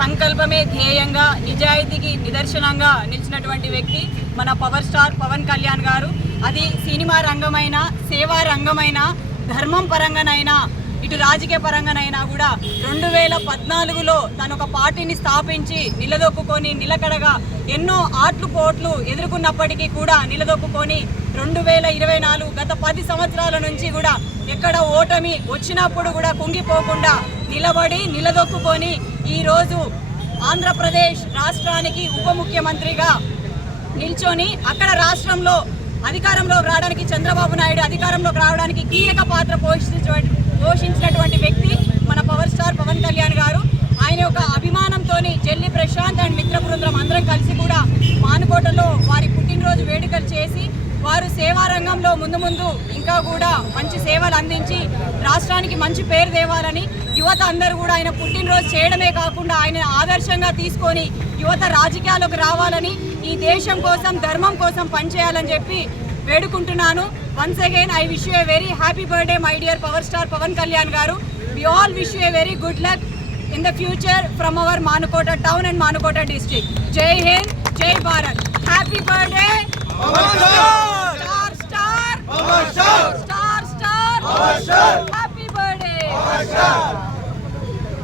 సంకల్పమే ధ్యేయంగా నిజాయితీకి నిదర్శనంగా నిలిచినటువంటి వ్యక్తి మన పవర్ స్టార్ పవన్ కళ్యాణ్ గారు. అది సినిమా రంగమైన, సేవా రంగమైన, ధర్మం పరంగానైనా, ఇటు రాజకీయ పరంగానైనా కూడా 2014లో తను ఒక పార్టీని స్థాపించి నిలదొక్కుని నిలకడగా ఎన్నో ఆట్లు పోట్లు ఎదుర్కొన్నప్పటికీ కూడా నిలదొక్కుని 2024 గత 10 సంవత్సరాల నుంచి కూడా ఎక్కడ ఓటమి వచ్చినప్పుడు కూడా కుంగిపోకుండా నిలబడి నిలదొక్కుని ఈరోజు ఆంధ్రప్రదేశ్ రాష్ట్రానికి ఉప ముఖ్యమంత్రిగా నిల్చొని అక్కడ రాష్ట్రంలో అధికారంలో రావడానికి, చంద్రబాబు నాయుడు అధికారంలోకి రావడానికి కీలక పాత్ర పోషించినటువంటి వ్యక్తి మన పవర్ స్టార్ పవన్ కళ్యాణ్ గారు. ఆయన యొక్క అభిమానంతో చెల్లి ప్రశాంత్ అండ్ మిత్ర బృందం అందరం కలిసి కూడా మానుకోటలో వారి పుట్టినరోజు వేడుకలు చేసి వారు సేవా రంగంలో ముందు ఇంకా కూడా మంచి సేవలు అందించి రాష్ట్రానికి మంచి పేరు తేవాలని, యువత అందరూ కూడా ఆయన పుట్టినరోజు చేయడమే కాకుండా ఆయన ఆదర్శంగా తీసుకొని యువత రాజకీయాల్లోకి రావాలని, ఈ దేశం కోసం ధర్మం కోసం పనిచేయాలని చెప్పి వేడుకుంటున్నాను. Once again I wish you a very happy birthday my dear power star Pawan Kalyan గారు. We all wish you a very good luck in the future from our Manukota town and Manukota district. Jai Hind, Jai Bharat. Happy birthday.